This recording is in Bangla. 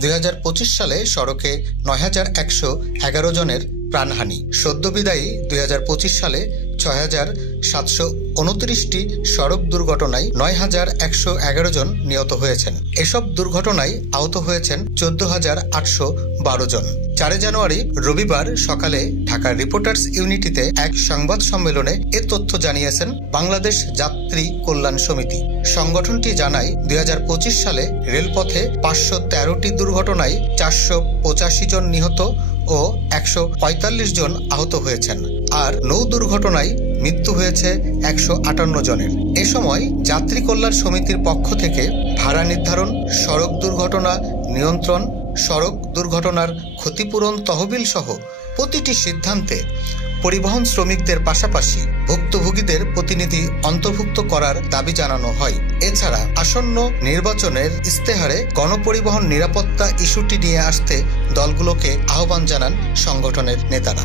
2025 সালে সড়কে ৯,১১১ জনের প্রাণহানি। সদ্যবিদায়ী 2025 সালে 6,729টি সড়ক দুর্ঘটনায় 9,111 জন নিহত হয়েছেন। এসব দুর্ঘটনায় আহত হয়েছেন 14,812 জন। 4 জানুয়ারি রবিবার সকালে ঢাকার রিপোর্টার্স ইউনিটিতে এক সংবাদ সম্মেলনে এ তথ্য জানিয়েছেন বাংলাদেশ যাত্রী কল্যাণ সমিতি। সংগঠনটি জানায় 2025 সালে রেলপথে 513টি দুর্ঘটনায় 485 জন নিহত ও 145 জন আহত হয়েছেন, আর নৌ দুর্ঘটনায় মৃত্যু হয়েছে 158 জনের। এ সময় যাত্রী কল্যাণ সমিতির পক্ষ থেকে ভাড়া নির্ধারণ, সড়ক দুর্ঘটনা নিয়ন্ত্রণ, সড়ক দুর্ঘটনার ক্ষতিপূরণ তহবিল সহ প্রতিটি সিদ্ধান্তে পরিবহন শ্রমিকদের পাশাপাশি ভুক্তভোগীদের প্রতিনিধি অন্তর্ভুক্ত করার দাবি জানানো হয়। এছাড়া আসন্ন নির্বাচনের ইস্তেহারে গণপরিবহন নিরাপত্তা ইস্যুটি নিয়ে আসতে দলগুলোকে আহ্বান জানান সংগঠনের নেতারা।